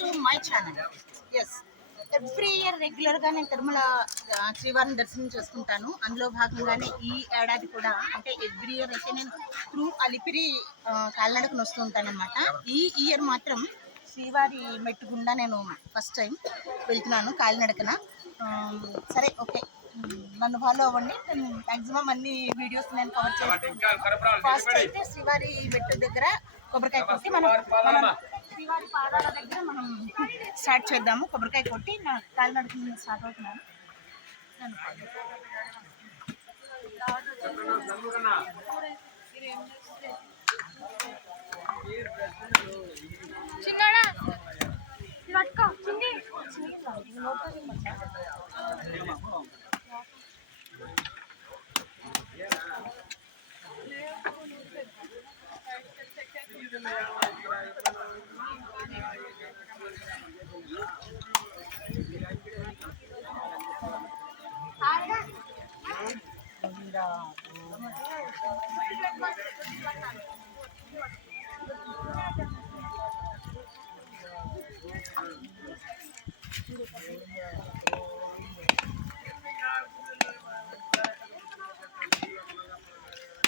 To my channel. Yes, every year రెగ్యులర్గా నేను తిరుమల శ్రీవారిని దర్శనం చేసుకుంటాను. అందులో భాగంగానే ఈ ఏడాది కూడా, అంటే ఎవ్రీ ఇయర్ అయితే నేను త్రూ అలిపిరి కాలినడకను వస్తూ ఉంటానన్నమాట. ఈ ఇయర్ మాత్రం శ్రీవారి మెట్టు గుండా నేను ఫస్ట్ టైం వెళ్తున్నాను కాలినడకన. సరే, ఓకే, నన్ను ఫాలో అవ్వండి. నేను మ్యాక్సిమం అన్ని వీడియోస్ నేను కవర్ చేస్తాను. ఫస్ట్ అయితే శ్రీవారి మెట్టు దగ్గర కొబ్బరికాయ కొట్టి మనం శ్రీవారి పాదాల దగ్గర మనం స్టార్ట్ చేద్దాము. కొబ్బరికాయ కొట్టి నా కాలినడక స్టార్ట్ అవుతున్నాను. చిన్నడా పట్టుకో, చిన్ని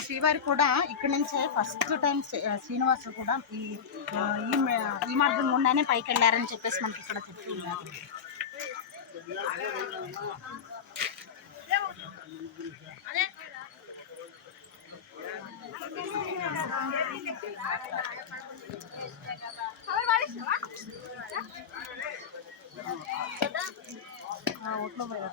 శ్రీవారి కూడా ఇక్కడ నుంచే ఫస్ట్ టైం శ్రీనివాసులు కూడా ఈ మార్గం గుండానే పైకి వెళ్ళారని చెప్పేసి మనకి ఇక్కడ చెప్తూ ఉన్నారు. ఓట్లో పోయా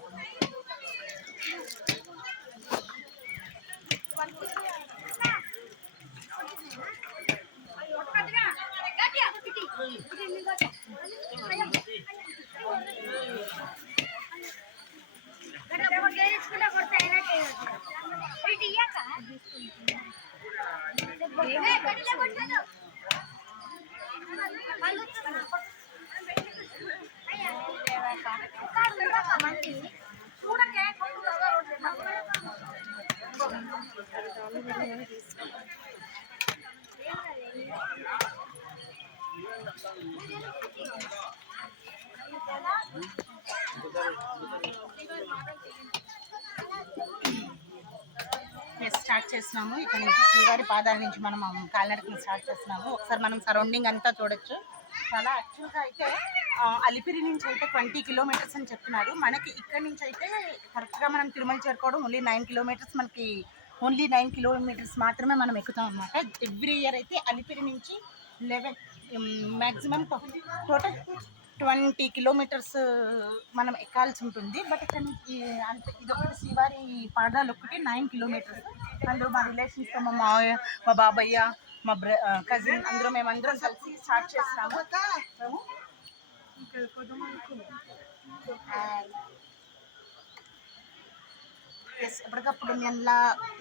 స్టార్ట్ చేస్తున్నాము. ఇక్కడ నుంచి శ్రీవారి పాదాల నుంచి మనం కాలినడకని స్టార్ట్ చేస్తున్నాము. ఒకసారి మనం సరౌండింగ్ అంతా చూడొచ్చు. చాలా యాక్చువల్గా అయితే అలిపిరి నుంచి అయితే 20 కిలోమీటర్స్ అని చెప్తున్నారు. మనకి ఇక్కడ నుంచి అయితే కరెక్ట్గా మనం తిరుమల చేరుకోవడం ఓన్లీ 9 కిలోమీటర్స్. మనకి ఓన్లీ 9 కిలోమీటర్స్ మాత్రమే మనం ఎక్కుతాం అన్నమాట. ఎవ్రీ ఇయర్ అయితే అలిపిరి నుంచి 11 మ్యాక్సిమం టోటల్ 20 కిలోమీటర్స్ మనం ఎక్కాల్సి ఉంటుంది. బట్ ఇక్కడ ఇది ఒకటి శ్రీవారి పాదాలు ఒకటి 9 కిలోమీటర్స్. అందులో మా రిలేషన్స్తో మా మావయ్య, మా బాబయ్య, మా కజిన్ అందరూ మేమందరం కలిసి స్టార్ట్ చేస్తాము. ఎప్పటికప్పుడు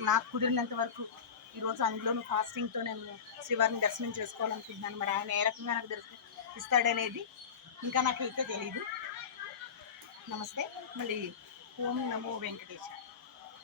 నాకు కుదిరినంత వరకు ఈరోజు అందులోనూ ఫాస్టింగ్తో నేను శ్రీవారిని దర్శనం చేసుకోవాలనుకుంటున్నాను. మరి ఆయన ఏ రకంగా నాకు దర్శనం ఇస్తాడనేది ఇంకా నాకైతే తెలీదు. నమస్తే. మళ్ళీ ఓం నమో వెంకటేశ్వర.